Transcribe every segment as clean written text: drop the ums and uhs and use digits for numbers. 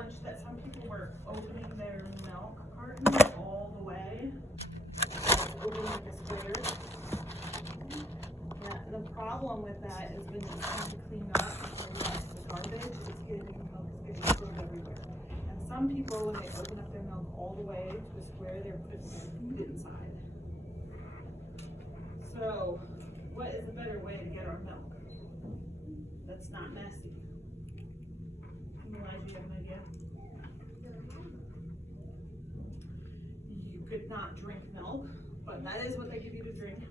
lunch that some people were opening their milk carton all the way, opening like a square. Yeah, the problem with that is when it's time to clean up and bring out the garbage, milk is getting spilled everywhere. And some people, when they open up their milk all the way to a square, they're putting their food inside. So, what is a better way to get our milk that's not messy? Elijah, you have an idea? You could not drink milk, but that is what they give you to drink.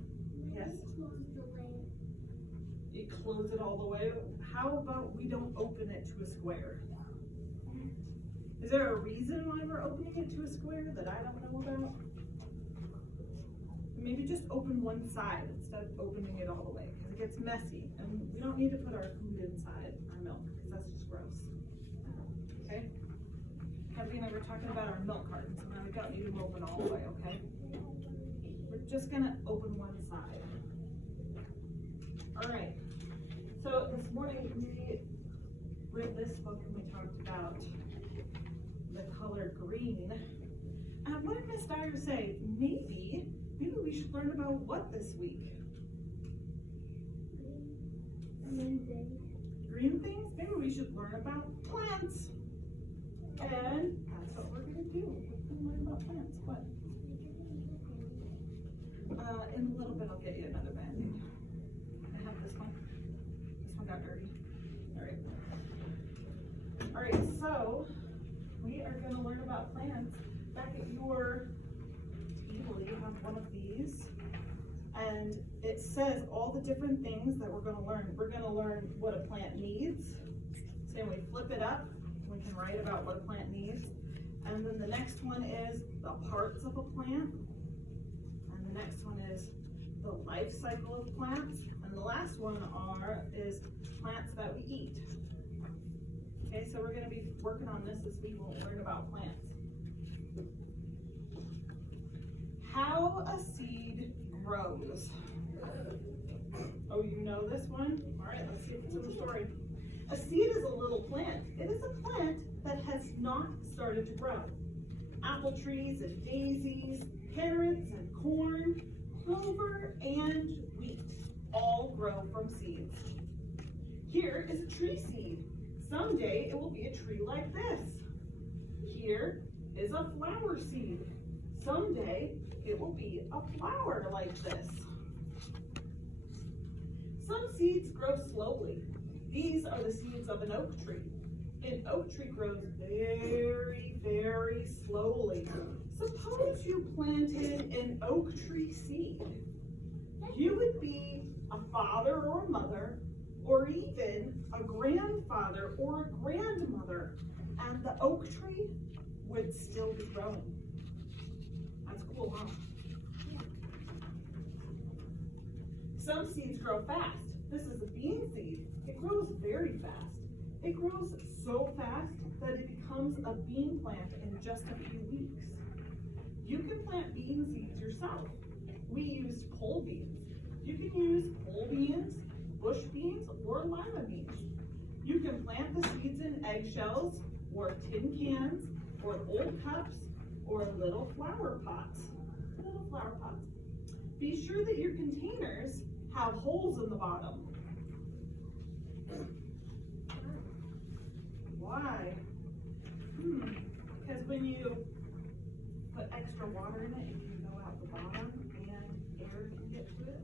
Yes? You close it all the way. How about we don't open it to a square? Is there a reason why we're opening it to a square that I don't know about? Maybe just open one side instead of opening it all the way, because it gets messy, and we don't need to put our food inside our milk, because that's just gross. Okay? Kevin and I were talking about our milk carton, so now we don't need to open all the way, okay? We're just gonna open one side. All right. So this morning we read this book and we talked about the color green. And what did Miss Dyer say? Maybe we should learn about what this week? Green things? Maybe we should learn about plants. And that's what we're going to do. We're going to learn about plants. What? In a little bit, I'll get you another band-aid. I have this one. This one got dirty. All right. All right, so we are going to learn about plants. Back at your table, you have one of these. And it says all the different things that we're going to learn. We're going to learn what a plant needs. So when we flip it up, we can write about what a plant needs. And then the next one is the parts of a plant. And the next one is the life cycle of plants. And the last one is plants that we eat. Okay, so we're going to be working on this week. We'll learn about plants. How a seed grows. Oh, you know this one? All right, let's see if it's in the story. A seed is a little plant. It is a plant that has not started to grow. Apple trees and daisies, carrots and corn, clover and wheat all grow from seeds. Here is a tree seed. Someday it will be a tree like this. Here is a flower seed. Someday it will be a flower like this. Some seeds grow slowly. These are the seeds of an oak tree. An oak tree grows very, very slowly. Suppose you planted an oak tree seed. You would be a father or a mother, or even a grandfather or a grandmother, and the oak tree would still be growing. That's cool, huh? Some seeds grow fast. This is a bean seed. It grows very fast. It grows so fast that it becomes a bean plant in just a few weeks. You can plant bean seeds yourself. We used pole beans. You can use pole beans, bush beans, or lima beans. You can plant the seeds in eggshells, or tin cans, or old cups, or little flower pots. Be sure that your containers have holes in the bottom. Why? Because when you put extra water in it, it can go out the bottom and air can get to it.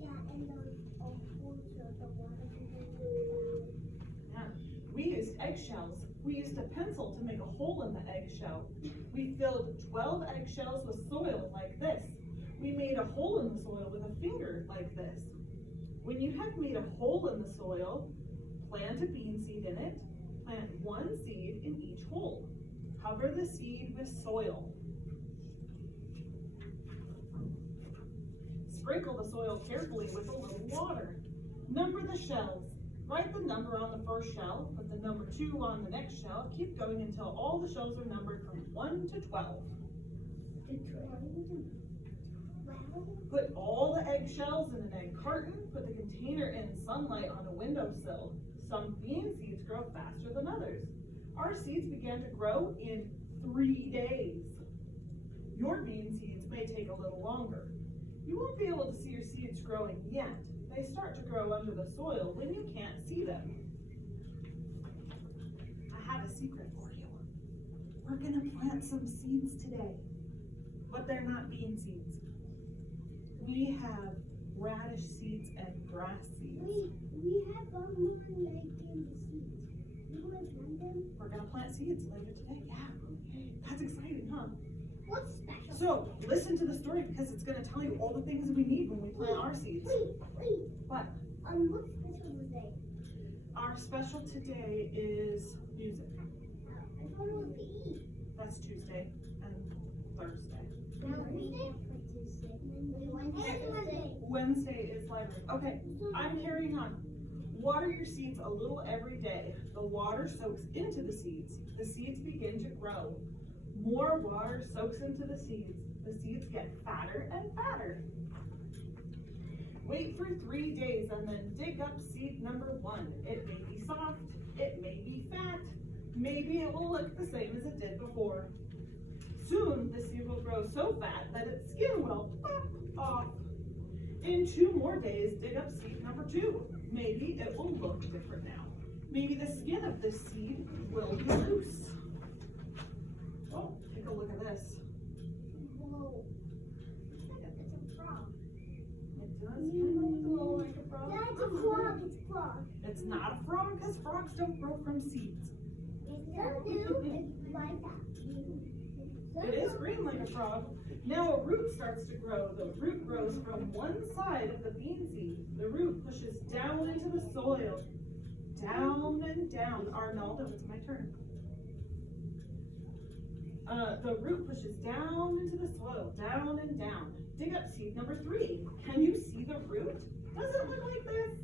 Yeah, and those holes so the water can go. Yeah. We used eggshells. We used a pencil to make a hole in the eggshell. We filled 12 eggshells with soil like this. We made a hole in the soil with a finger like this. When you have made a hole in the soil, plant a bean seed in it. Plant one seed in each hole. Cover the seed with soil. Sprinkle the soil carefully with a little water. Number the shells. Write the number on the first shell, put the number 2 on the next shell. Keep going until all the shells are numbered from 1 to 12. Put all the eggshells in an egg carton. Put the container in sunlight on a windowsill. Some bean seeds grow faster than others. Our seeds began to grow in 3 days. Your bean seeds may take a little longer. You won't be able to see your seeds growing yet. They start to grow under the soil when you can't see them. I have a secret for you. We're gonna plant some seeds today, but they're not bean seeds. We have radish seeds and grass seeds. We have one more like in the seeds. You want to plant them? We're gonna plant seeds later today. Yeah, that's exciting, huh? What's special? So listen to the story because it's gonna tell you all the things we need when we plant our seeds. Wait. What? What's special today? Our special today is music. I thought it was PE. That's Tuesday and Thursday. Wednesday? Wednesday is library. Okay, I'm carrying on. Water your seeds a little every day. The water soaks into the seeds. The seeds begin to grow. More water soaks into the seeds. The seeds get fatter and fatter. Wait for 3 days and then dig up seed number 1. It may be soft, it may be fat, maybe it will look the same as it did before. Soon the seed will grow so fat that its skin will pop off. In 2 more days, dig up seed number 2. Maybe it will look different now. Maybe the skin of this seed will be loose. Oh, take a look at this. Whoa. It's a frog. It does kind of look a little like a frog. Yeah, it's a frog. It's a frog. It's not a frog because frogs don't grow from seeds. It's like that. It is green like a frog. Now a root starts to grow. The root grows from one side of the bean seed. The root pushes down into the soil. Down and down. Arnaldo, it's my turn. The root pushes down into the soil, down and down. Dig up seed number 3. Can you see the root? Does it look like this?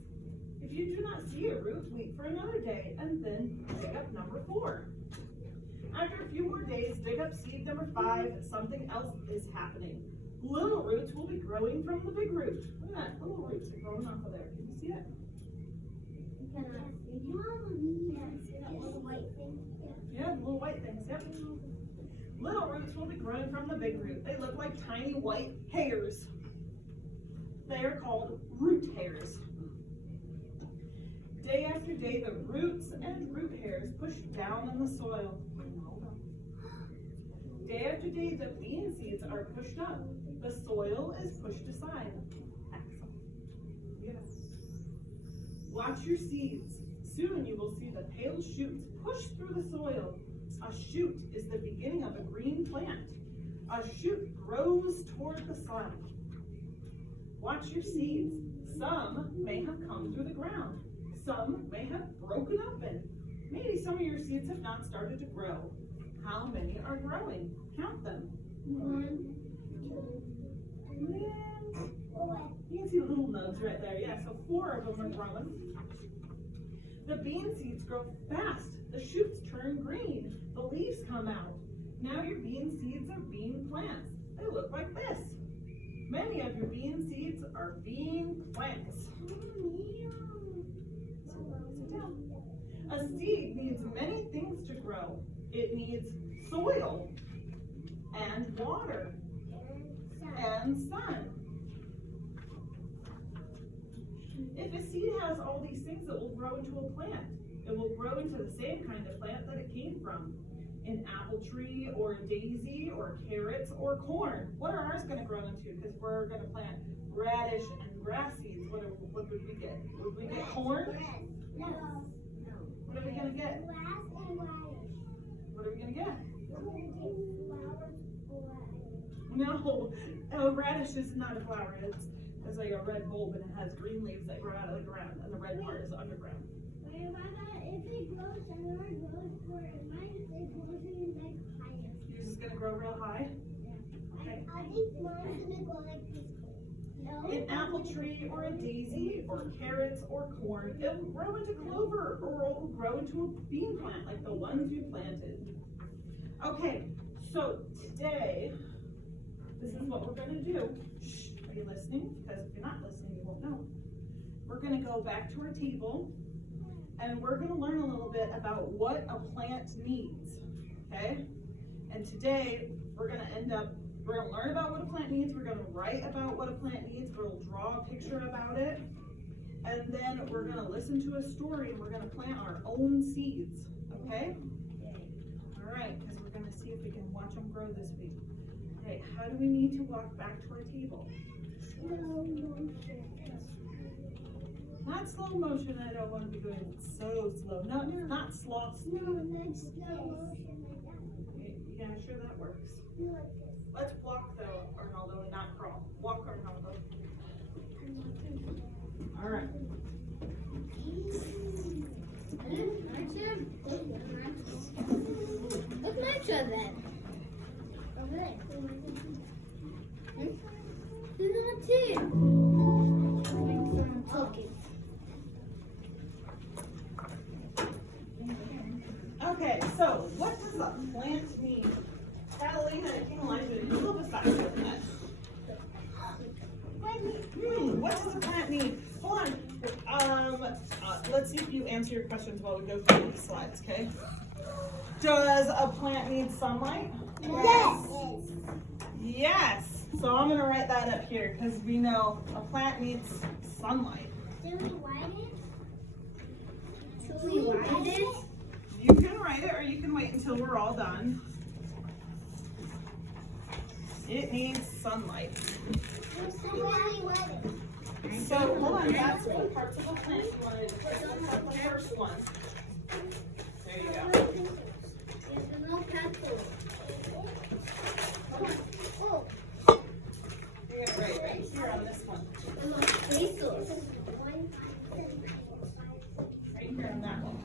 If you do not see a root, wait for another day and then dig up number 4. After a few more days, dig up seed number 5. Something else is happening. Little roots will be growing from the big root. Look at that, little roots are growing off of there. Can you see it? Yeah, little white things, yep. Little roots will be growing from the big root. They look like tiny white hairs. They are called root hairs. Day after day, the roots and root hairs push down in the soil. Day after day, the bean seeds are pushed up. The soil is pushed aside. Excellent. Yes. Watch your seeds. Soon you will see the pale shoots push through the soil. A shoot is the beginning of a green plant. A shoot grows toward the sun. Watch your seeds. Some may have come through the ground. Some may have broken open. Maybe some of your seeds have not started to grow. How many are growing? Count them. 1, 2, 3, 4. You can see the little nubs right there. Yeah, so 4 of them are growing. The bean seeds grow fast. The shoots turn green. The leaves come out. Now your bean seeds are bean plants. They look like this. Many of your bean seeds are bean plants. Sit down. A seed needs many things to grow. It needs soil and water and sun. If a seed has all these things, it will grow into a plant. It will grow into the same kind of plant that it came from. An apple tree or a daisy or carrots or corn. What are ours going to grow into? Because we're going to plant radish and grass seeds. What would we get? Would we get corn? No. What are we going to get? Grass and radish. What are we going to get? We're going to get flowers or No, a radish is not a flower. It's like a red bulb and it has green leaves that grow out of the ground, and the red part is underground. Wait, if it grows, and it grows for mine, it grows in like higher. Yours is gonna grow real high. Okay. I think mine's gonna go like this. No. An apple tree or a daisy or carrots or corn, it will grow into clover or it will grow into a bean plant like the ones you planted. Okay, so today, this is what we're gonna do. Shh, are you listening? Because if you're not listening, you won't know. We're gonna go back to our table and we're gonna learn a little bit about what a plant needs, okay? And today, we're gonna learn about what a plant needs, we're gonna write about what a plant needs, we'll draw a picture about it, and then we're gonna listen to a story and we're gonna plant our own seeds, okay? All right, because we're gonna see if we can watch them grow this week. Okay, how do we need to walk back to our table? Not slow motion, I don't want to be going so slow. No, not slow. No, not slow motion like that. Yeah, sure that works. Let's walk though, Arnaldo, and not crawl. Walk, Arnaldo. All right. What's my show then? Okay. Do not too. Talking. Okay, so what does a plant need? Catalina and King Elijah, you go beside me. What does a plant need? Hold on. Let's see if you answer your questions while we go through these slides, okay? Does a plant need sunlight? Yes. Yes. So I'm gonna write that up here because we know a plant needs sunlight. Do we write it? Do we write it? You can write it or you can wait until we're all done. It needs sunlight. So hold on, that's what parts of a plant you wanted to put. Let's have the first one. There you go. There's no pencil. You're gonna write right here on this one. Right here on that one.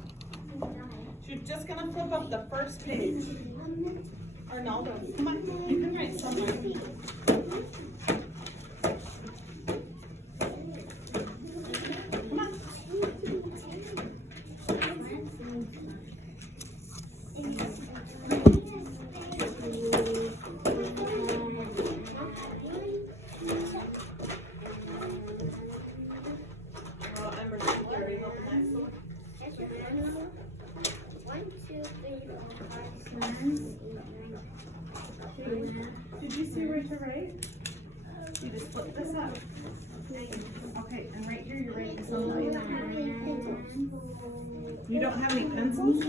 You're just gonna flip up the first page. Arnaldo, come on, you can write somewhere. Come on. Well, Ember's already opened that door. 1, 2, 3, 4, 5, 6, 7, 8, 9. Did you see where to write? You just flip this up. Okay, and right here you're writing sunlight. You don't have any pencils?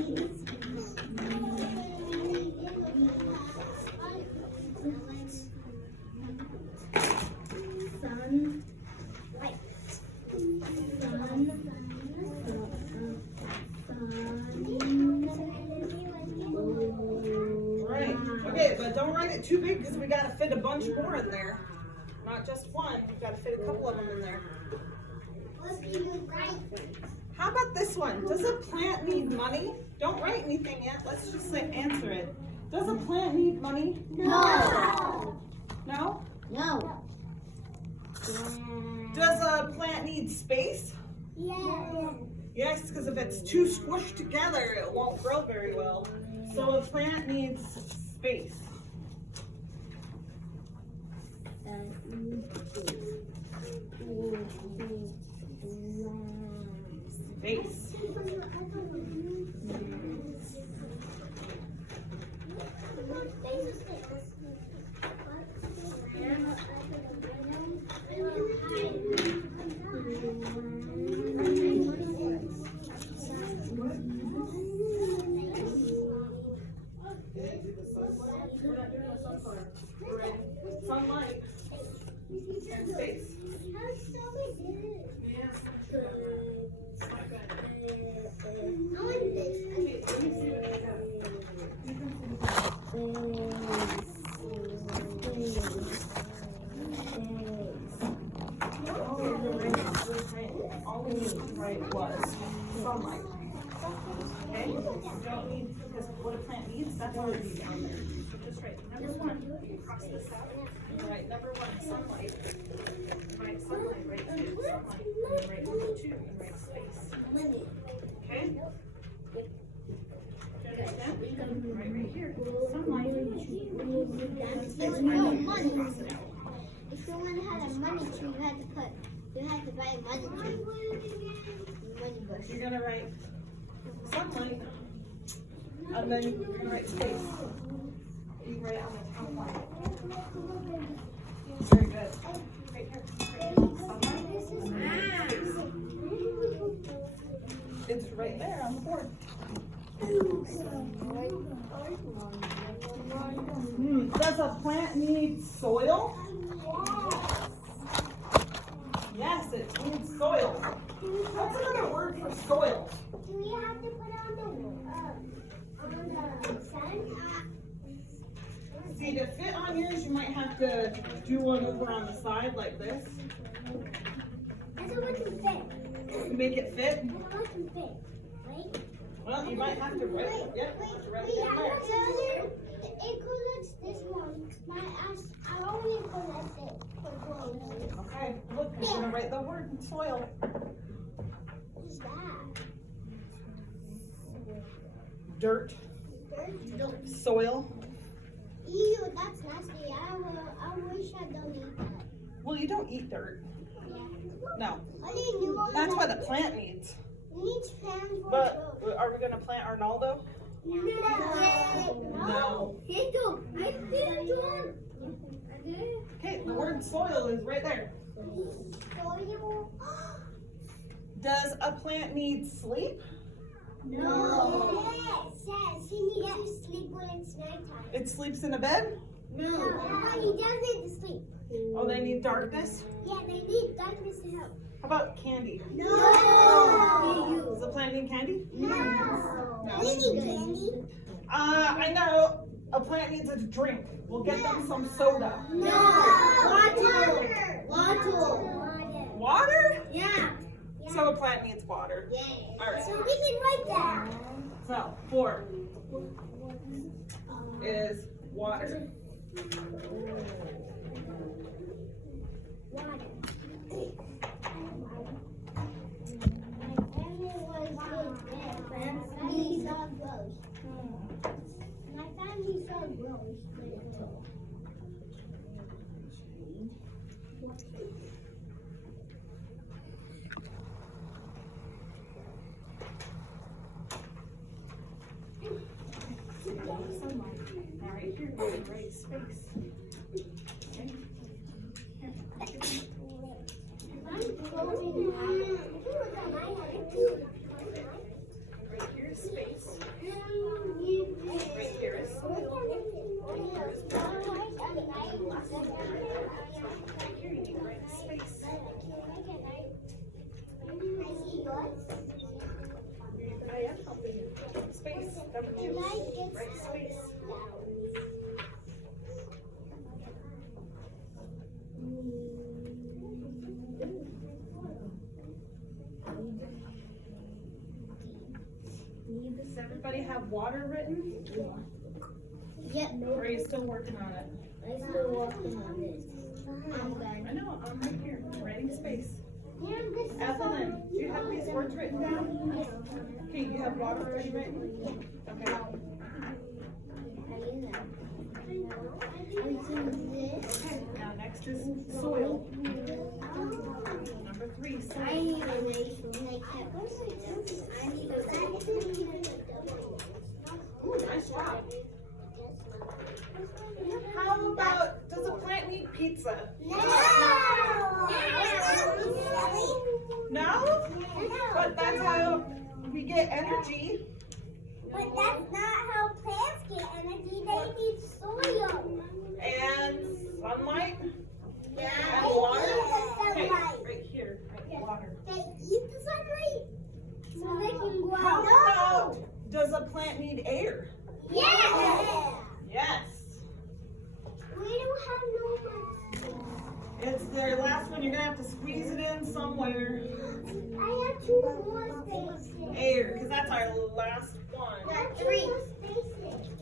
Right. Okay, but don't write it too big because we gotta fit a bunch more in there. Not just one, we've gotta fit a couple of them in there. How about this one? Does a plant need money? Don't write anything yet. Let's just say answer it. Does a plant need money? No. No? No. Does a plant need space? Yes. Yes, because if it's too squished together, it won't grow very well. So a plant needs space. Space. Sunlight and space. All we needed to write was sunlight. Okay? You don't need, because what a plant needs, that's already down there. So just write number one, cross this out, and write number one, sunlight. Write sunlight, write two, sunlight, and then write number two, and write space. Okay? Do you understand? Right here, sunlight. If you want to have a money tree, you had to put You have to write money tree. Money bush. You're gonna write sunlight, and then you're gonna write space. You write it on the top line. Very good. Right here. Sunlight. It's right there on the board. Does a plant need soil? Yes, it needs soil. What's another word for soil? Do we have to put on the sun? See, to fit on yours, you might have to do one over on the side like this. I don't want to fit. To make it fit. I don't want to fit. Wait. Well, you might have to write it. Yep, right Wait, there. it collects this one. I only collect it for clothes. Okay, look, you're gonna write the word soil. What's that? Dirt, Dirt. soil. Ew, that's nasty. I wish I don't eat that. Well, you don't eat dirt. Yeah. No, I didn't know that's what a that. plant needs. It needs plants for But are we gonna plant Arnaldo? No. No. Okay, the word soil is right there. Soil? Does a plant need sleep? No. It says he needs to sleep when it's nighttime. It sleeps in a bed? No. But he does need to sleep. Oh, they need darkness? Yeah, they need darkness to help. How about candy? No. Does the plant need candy? No. We need candy. I know. A plant needs a drink. We'll get them some soda. No. Water. Water? Yeah. So a plant needs water. Yeah. All right. So we can write that. So 4 is water. Water. My family was good. My family saw gross. My family saw gross. Now right here, right space. Okay. Right here is space. Right here is soil. Right here is water. Right here you need to write space. I am helping you. Space, number 2. Write space. Does everybody have water written? Yep. Or are you still working on it? I'm still working on this. I know, I'm right here, writing space. Evelyn, do you have these words written down? Okay, you have water already written? Okay. Okay, now next is soil. Number 3, soil. Ooh, nice job. How about, does a plant need pizza? No? But that's how we get energy. But that's not how plants get energy. They need soil. And sunlight? Yeah. And water? Okay, Sunlight. right here, right, water. They eat the sunlight so they can grow. How about, does a plant need air? Yes. Yes. We don't have no much. It's their last one, you're gonna have to squeeze it in somewhere. I have 2 more spaces. Air, because that's our last one. I have 3 more spaces.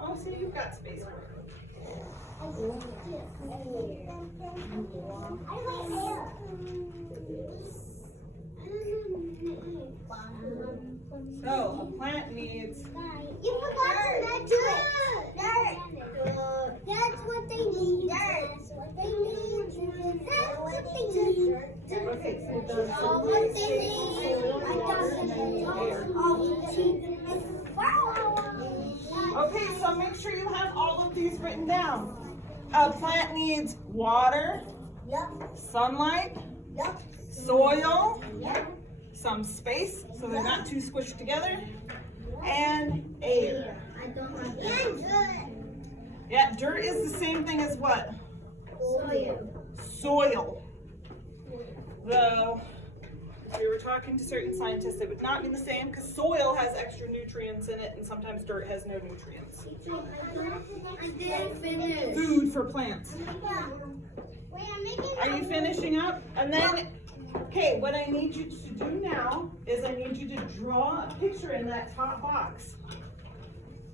Oh, see, you've got space for it. I like air. So, a plant needs, You forgot to mention it. Dirt. That's what they need. Dirt. That's what they need. That's what Okay, so we've done All sunlight, one space, thing. soil, I water, and then air. Okay, so make sure you have all of these written down. A plant needs water, sunlight, soil, some space so they're not too squished together, and air. Yeah, dirt is the same thing as what? Soil. Though, if you were talking to certain scientists, it would not be the same because soil has extra nutrients in it and sometimes dirt has no nutrients. I didn't finish. Food for plants. Are you finishing up? And then, okay, what I need you to do now is I need you to draw a picture in that top box.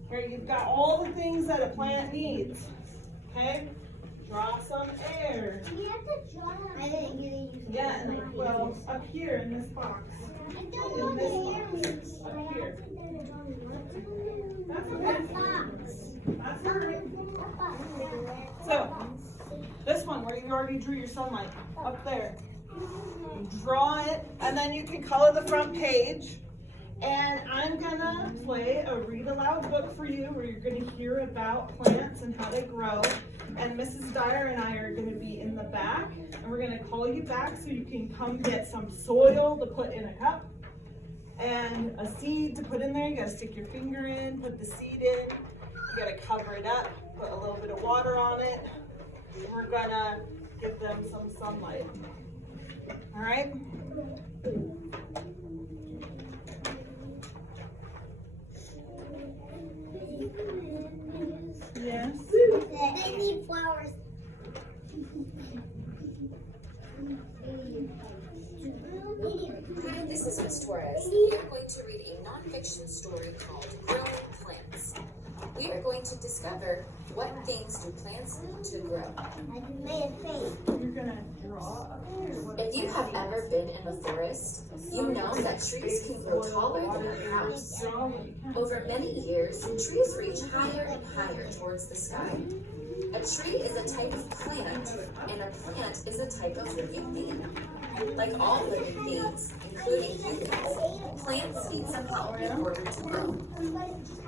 Here, you've got all the things that a plant needs. Okay? Draw some air. Yeah, and, well, up here in this box. In this box. Up here. That's okay. That's all right. So, this one where you already drew your sunlight, up there. You draw it, and then you can color the front page. And I'm gonna play a read aloud book for you where you're gonna hear about plants and how they grow. And Mrs. Dyer and I are gonna be in the back, and we're gonna call you back so you can come get some soil to put in a cup and a seed to put in there. You gotta stick your finger in, put the seed in. You gotta cover it up, put a little bit of water on it. And we're gonna give them some sunlight. All right? Yes. They need flowers. Hi, this is Miss Torres. We are going to read a nonfiction story called Growing Plants. We are going to discover what things do plants need to grow. You're gonna draw up here. If you have ever been in the forest, you know that trees can grow taller than a house. Over many years, trees reach higher and higher towards the sky. A tree is a type of plant, and a plant is a type of living thing. Like all living things, including humans, plants need some help in order to grow.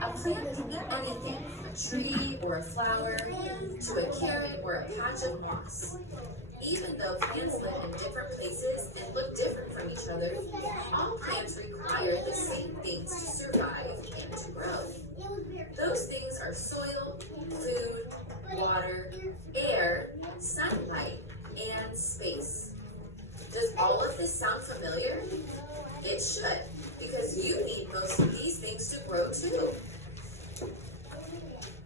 A plant can be anything, from a tree or a flower, to a carrot or a patch of moss. Even though plants live in different places and look different from each other, all plants require the same things to survive and to grow. Those things are soil, food, water, air, sunlight, and space. Does all of this sound familiar? It should, because you need most of these things to grow too.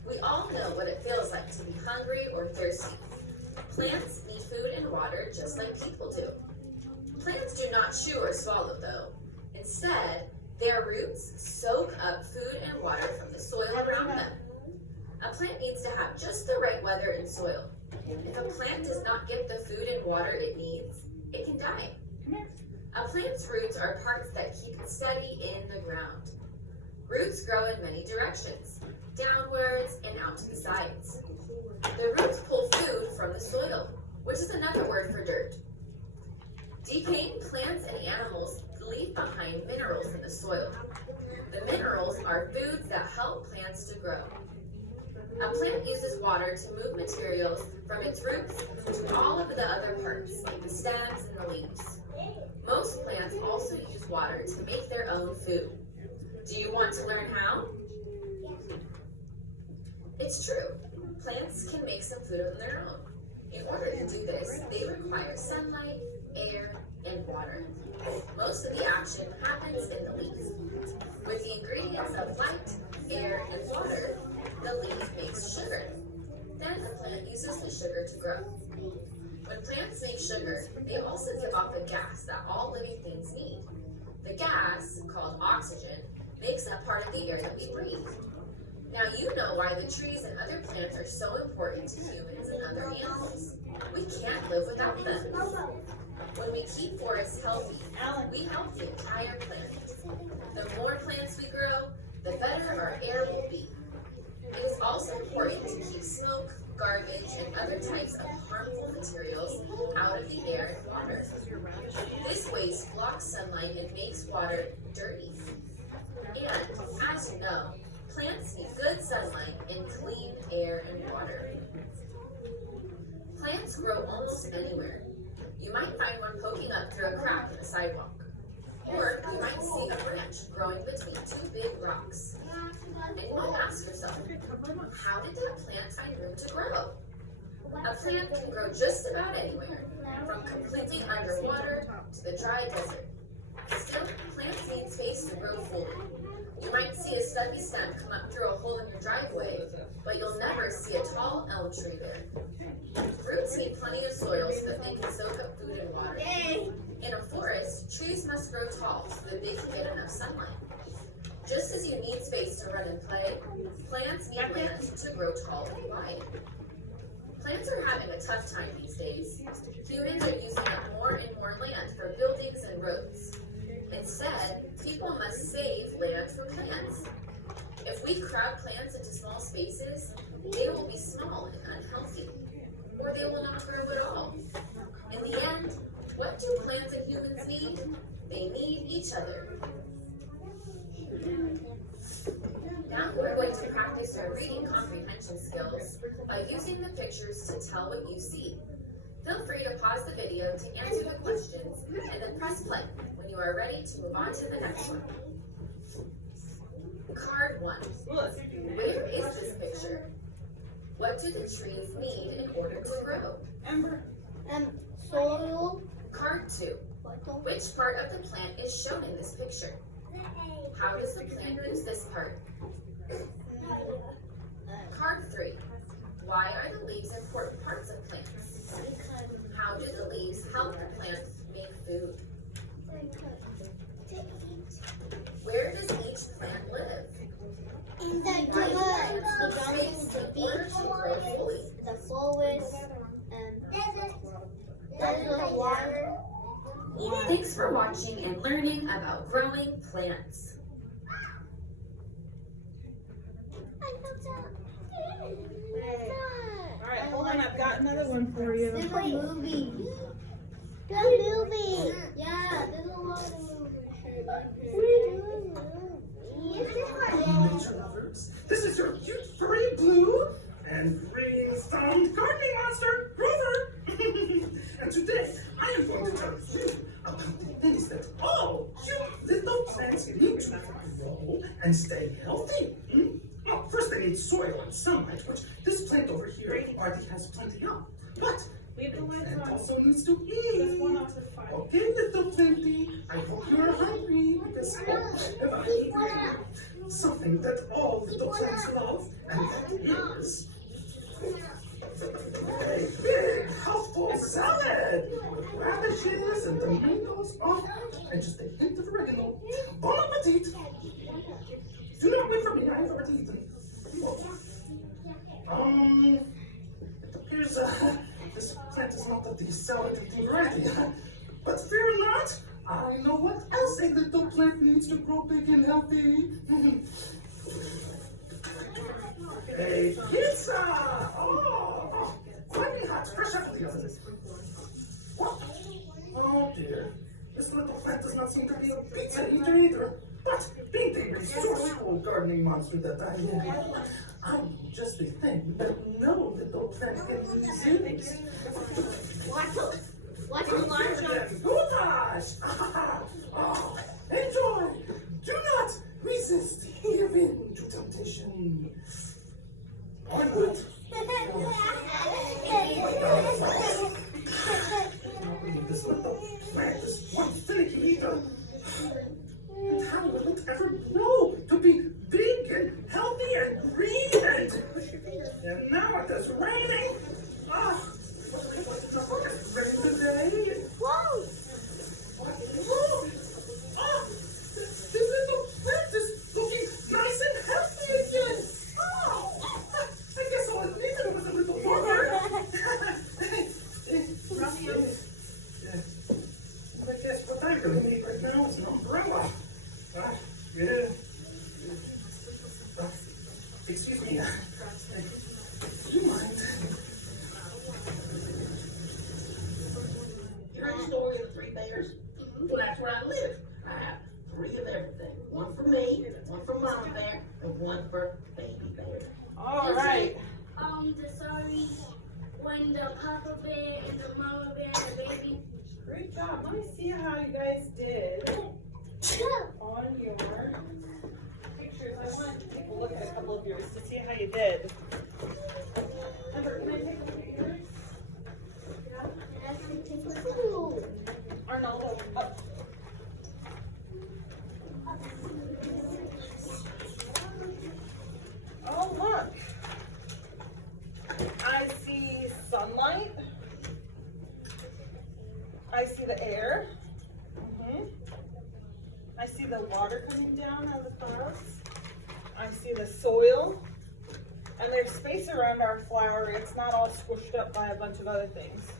We all know what it feels like to be hungry or thirsty. Plants need food and water just like people do. Plants do not chew or swallow though. Instead, their roots soak up food and water from the soil around them. A plant needs to have just the right weather and soil. If a plant does not get the food and water it needs, it can die. A plant's roots are parts that keep it steady in the ground. Roots grow in many directions, downwards and out to the sides. The roots pull food from the soil, which is another word for dirt. Decaying plants and animals leave behind minerals in the soil. The minerals are foods that help plants to grow. A plant uses water to move materials from its roots to all of the other parts, like the stems and the leaves. Most plants also use water to make their own food. Do you want to learn how? It's true. Plants can make some food on their own. In order to do this, they require sunlight, air, and water. Most of the action happens in the leaf. With the ingredients of light, air, and water, the leaf makes sugar. Then the plant uses the sugar to grow. When plants make sugar, they also give off a gas that all living things need. The gas, called oxygen, makes up part of the air that we breathe. Now you know why the trees and other plants are so important to humans and other animals. We can't live without them. When we keep forests healthy, we help the entire planet. The more plants we grow, the better our air will be. It is also important to keep smoke, garbage, and other types of harmful materials out of the air and water. This waste blocks sunlight and makes water dirty. And, as you know, plants need good sunlight and clean air and water. Plants grow almost anywhere. You might find one poking up through a crack in the sidewalk. Or you might see a branch growing between two big rocks. And you might ask yourself, how did that plant find room to grow? A plant can grow just about anywhere, from completely underwater to the dry desert. Still, plants need space to grow fully. You might see a stubby stem come up through a hole in your driveway, but you'll never see a tall elm tree there. Roots need plenty of soil so that they can soak up food and water. In a forest, trees must grow tall so that they can get enough sunlight. Just as you need space to run and play, plants need land to grow tall and wide. Plants are having a tough time these days. Humans are using up more and more land for buildings and roads. Instead, people must save land for plants. If we crowd plants into small spaces, they will be small and unhealthy, or they will not grow at all. In the end, what do plants and humans need? They need each other. Now we're going to practice our reading comprehension skills by using the pictures to tell what you see. Feel free to pause the video to answer the questions and then press play when you are ready to move on to the next one. Card 1. Where is this picture? What do the trees need in order to grow? Amber. Soil. Card 2. Which part of the plant is shown in this picture? How does the plant use this part? Card 3. Why are the leaves important parts of plants? How do the leaves help the plants make food? Where does each plant live? In the Space in order to grow fully. the forest, and desert water. Thanks for watching and learning about growing plants. Alright, hold on, I've got another one for you. There's a movie. The movie. Yeah, there's a lot of movies. Nature lovers, this is your cute furry blue and green thumbed gardening monster, Grover. And today I am going to tell you about the things that all you little plants need to grow and stay healthy. Well, first they need soil and sunlight, which this plant over here already has plenty of. But Leave the the lids plant on. also needs to Just one eat. off the 5. Okay, little planty, I hope you are hungry because if I eat something that all little plants love, and that is a big, healthful salad with radishes and tomatoes, and just a hint of oregano. Bon appetit! Do not wait for me, I have already eaten. It appears this plant is not of the salad-eating variety, but fear not, I know what else a little plant needs to grow big and healthy. A pizza! Oh, flaming hot, fresh out of the oven. What? Oh dear, this little plant does not seem to be a pizza eater either. But being the resourceful gardening monster that I am, I know just the thing that no little plant can use. What's the large Goulash! Oh, enjoy! Do not resist giving to temptation. Onward! This little plant is one finicky eater. And how will it ever grow to be big and healthy and green and now it is raining? It's raining today. Whoa! Look! The little plant is looking nice and healthy again. I guess all it needed was a little water. I guess what I really need right now is an umbrella. Yeah. Excuse me. Do you mind? bears? Well, that's where I live. I have 3 of everything. 1 for me, 1 for Mama Bear, and 1 for Baby Bear. All right. The sorry when the Papa Bear and the Mama Bear and the baby. Great job. Let me see how you guys did on your pictures. I want to take a look at a couple of yours to see how you did. Amber, can I take a look at yours? Arnaldo, up. Oh, look. I see sunlight. I see the air. I see the water coming down out of the clouds. I see the soil. And there's space around our flower. It's not all squished up by a bunch of other things.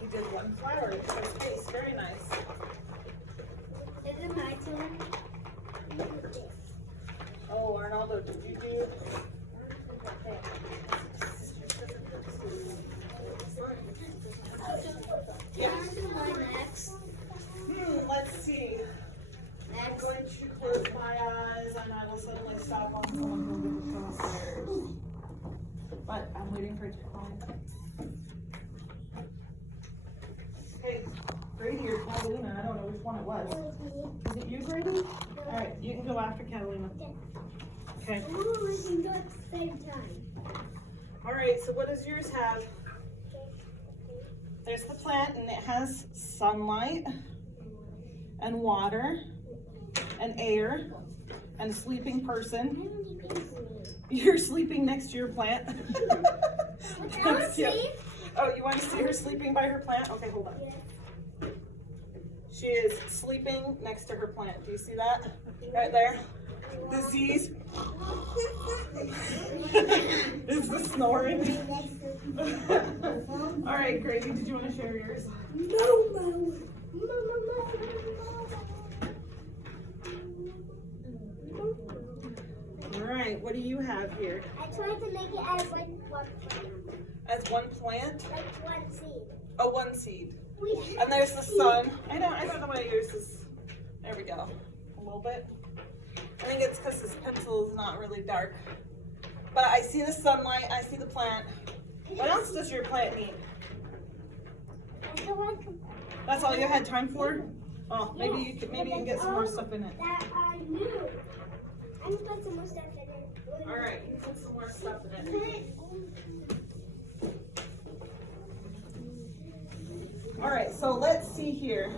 You did 1 flower, so space, very nice. Is it my turn? Oh, Arnaldo, did you do? Yeah. Next. Let's see. I'm going to close my eyes and I will suddenly stop on someone who will get the downstairs. But I'm waiting for it to quiet. Okay, Grady or Catalina, I don't know which one it was. Is it you, Grady? Alright, you can go after Catalina. Okay. We can do it at the same time. Alright, so what does yours have? There's the plant and it has sunlight and water and air and a sleeping person. You're sleeping next to your plant. That's cute. Oh, you want to see her sleeping by her plant? Okay, hold on. She is sleeping next to her plant. Do you see that? Right there. The Z's. Is the snoring? All right, Grady, did you want to share yours? No. All right, what do you have here? I tried to make it as like one plant. As 1 plant? Like 1 seed. Oh, 1 seed. And there's the sun. I don't know why yours is. There we go. A little bit. I think it's because this pencil is not really dark. But I see the sunlight. I see the plant. What else does your plant need? That's all you had time for? Oh, maybe you can get some more stuff in it. That I knew. I'm gonna put some more stuff in it. All right, you put some more stuff in it. All right, so let's see here.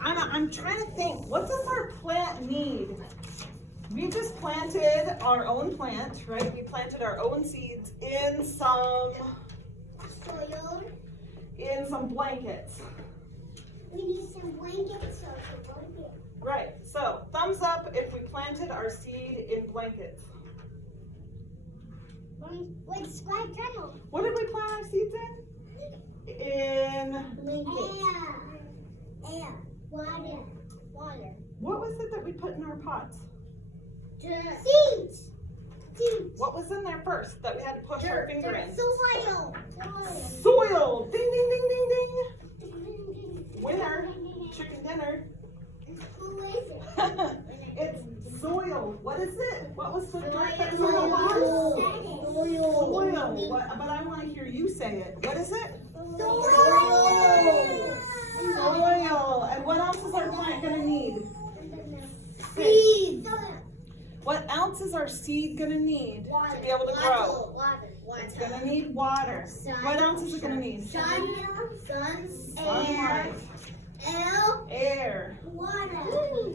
I'm trying to think, what does our plant need? We just planted our own plant, right? We planted our own seeds in some blankets. We need some blankets, so it's a blanket. Right, so thumbs up if we planted our seed in blankets. Like Sky Tunnel. What did we plant our seeds in? In Blankets. Air. Water. what was it that we put in our pots? Seeds. What was in there first that we had to push our finger in? Soil. Soil! Ding ding ding ding ding! Winner! Chicken dinner! Who is it? It's soil. What is it? What was the dirt that Soil. soil was? Soil. Soil. What, but I want to hear you say it. What is it? Soil. Soil. And what else is our plant going to need? Seeds. What else is our seed going to need to be able to grow? It's going to need water. What else is it going to need? Sunlight. Air. Water.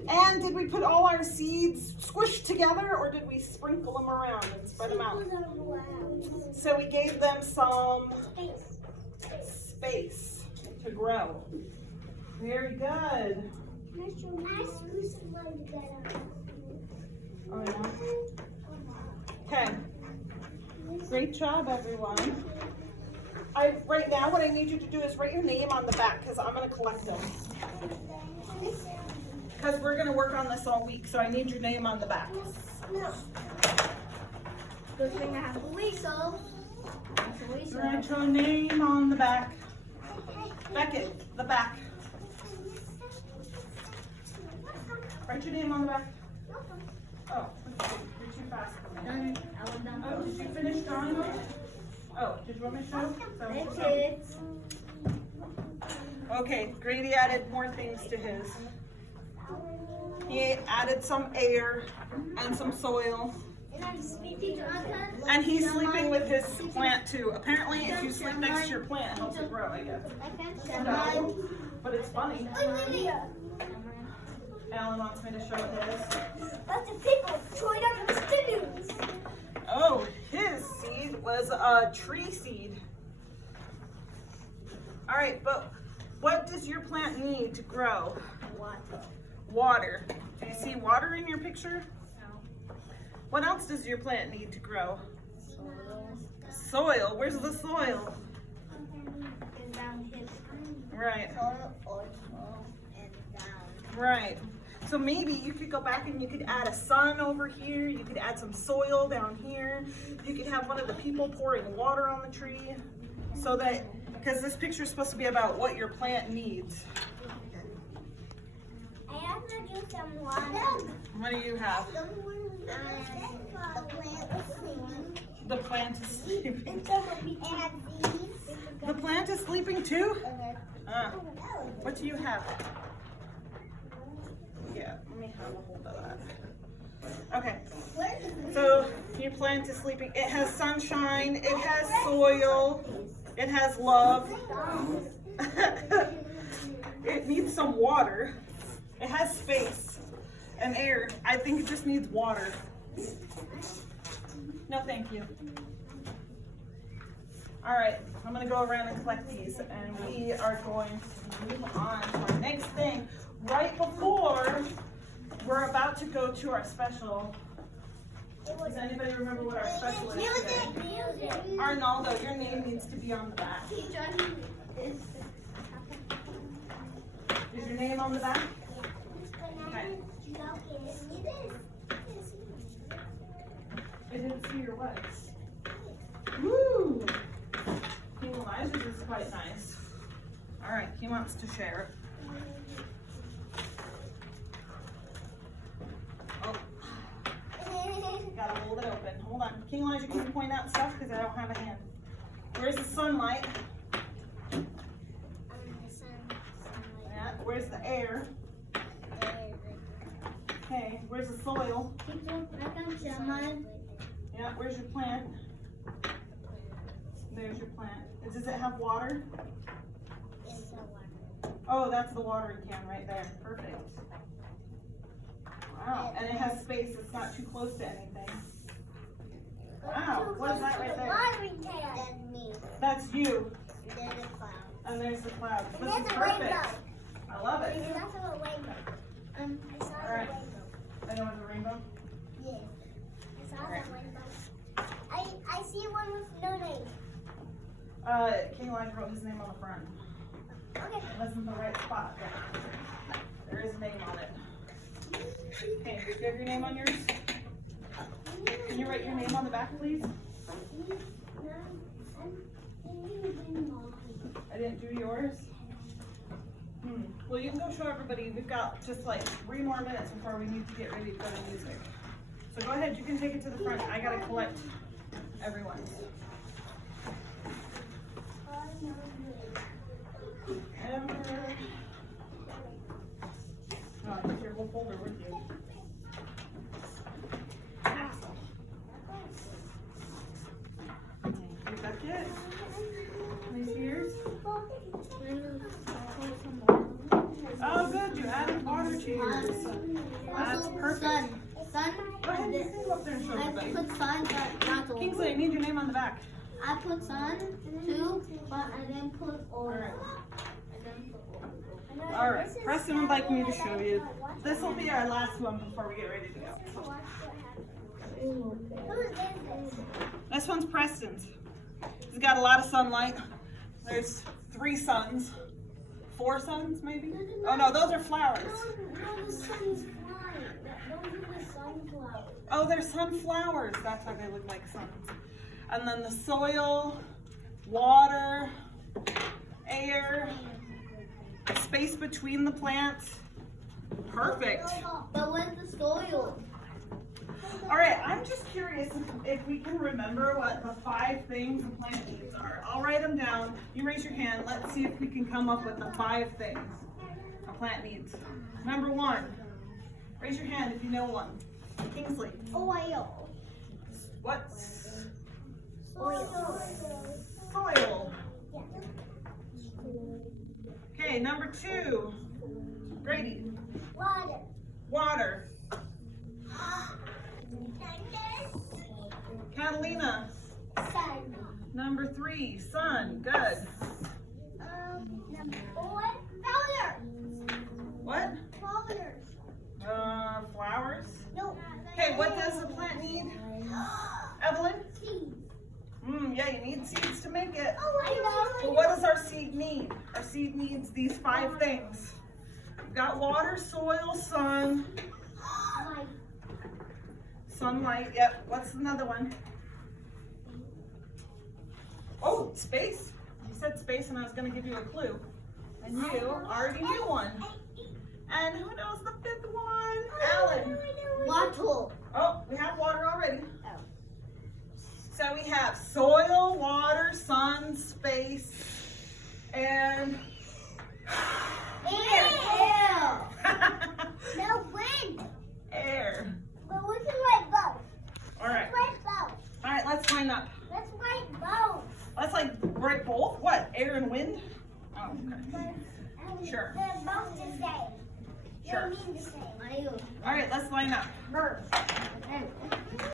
And did we put all our seeds squished together or did we sprinkle them around and spread them out? So we gave them some space to grow. Very good. Oh, yeah. Okay. Great job, everyone. Right now, what I need you to do is write your name on the back because I'm going to collect them. Because we're going to work on this all week, so I need your name on the back. Good thing I have a whistle. Write your name on the back. Beckett, the back. Write your name on the back. Oh, you're too fast for me. Done. I was done. Oh, did you finish drawing it? Oh, did you want me to show? That's So, it. okay, Grady added more things to his. He added some air and some soil. And I'm sleeping. And he's sleeping with his plant too. Apparently, if you sleep next to your plant, it helps it grow, I guess. No, but it's funny. Alan wants me to show his. Lots of people throwing out the students. Oh, his seed was a tree seed. All right, but what does your plant need to grow? Water. Do you see water in your picture? No. What else does your plant need to grow? Soil. Where's the soil? Down his Right. soil and down. Right. So maybe you could go back and you could add a sun over here. You could add some soil down here. You could have one of the people pouring water on the tree. So that, because this picture is supposed to be about what your plant needs. I have to do some water. What do you have? The plant is sleeping. The plant is sleeping. And so we add these. The plant is sleeping too? What do you have? Yeah, let me have a hold of that. Okay, so your plant is sleeping. It has sunshine, it has soil, it has love. It needs some water. It has space and air. I think it just needs water. No, thank you. All right, I'm gonna go around and collect these, and we are going to move on to our next thing. Right before we're about to go to our special. Does anybody remember what our special is today? Music. Arnaldo, your name needs to be on the back. Is your name on the back? Okay. I didn't see your what? Woo! King Elijah's is quite nice. All right, he wants to share. Oh, gotta hold it open. Hold on. King Elijah, can you point out stuff? Because I don't have a hand. Where's the sunlight? Yeah. Where's the air? Okay. Where's the soil? Yeah. Where's your plant? There's your plant. Does it have water? Oh, that's the watering can right there. Perfect. Wow. And it has space. It's not too close to anything. Wow. What is that right there? That's me. That's you. There's a cloud. And there's the clouds. This There's is a perfect. rainbow. I love it. There's also a rainbow. I saw All right. the rainbow. I know it's a rainbow. Yes. I saw All right. the rainbow. I see one with no name. King Elijah wrote his name on the front. Okay. It wasn't the right spot, but there is a name on it. Okay, do you have your name on yours? Can you write your name on the back, please? I didn't do yours. Well, you can go show everybody. We've got just like 3 more minutes before we need to get ready to go to music. So go ahead, you can take it to the front. I gotta collect everyone's. Oh, I took your whole folder with you. You got it? Can you see yours? Oh, good. You added water to yours. That's perfect. Sun. Go ahead, you can go up there and show I everybody. put sun, but not the Kingsley, I need your name on the back. I put sun too, but I didn't put oil. Alright. I didn't put oil. Alright, Preston would like me to show you. This will be our last one before we get ready to go. Who is this? This one's Preston's. He's got a lot of sunlight. There's 3 suns. 4 suns, maybe? Oh no, those are flowers. No, the sun's flying. Those are the sunflowers. Oh, they're sunflowers. That's why they look like suns. And then the soil, water, air, space between the plants. Perfect. But what's the soil? All right, I'm just curious if we can remember what the 5 things a plant needs are. I'll write them down. You raise your hand. Let's see if we can come up with the 5 things a plant needs. Number 1. Raise your hand if you know one. Kingsley. Oil. What? Oil. Soil. Okay, number 2. Grady. Water. Water. Catalina. Sun. Number 3. Sun. Good. Number 4. Flowers. What? Flowers. Flowers. No. Okay, what does a plant need? Evelyn? Seeds. Yeah, you need seeds to make it. Oh, I know. But what does our seed need? Our seed needs these 5 things. We've got water, soil, sun, Light. sunlight. Yep. What's another one? Oh, space. You said space and I was going to give you a clue. And you already knew one. And who knows the 5th one? Alan. Water. Oh, we have water already. So we have soil, water, sun, space, and Air. No wind. air. But we can write both. All right. Write both. All right, let's line up. Let's write both. Let's write both. What? Air and wind? Oh, okay. Sure. They're both the same. Sure. They mean the same. All right, let's line up. Birds.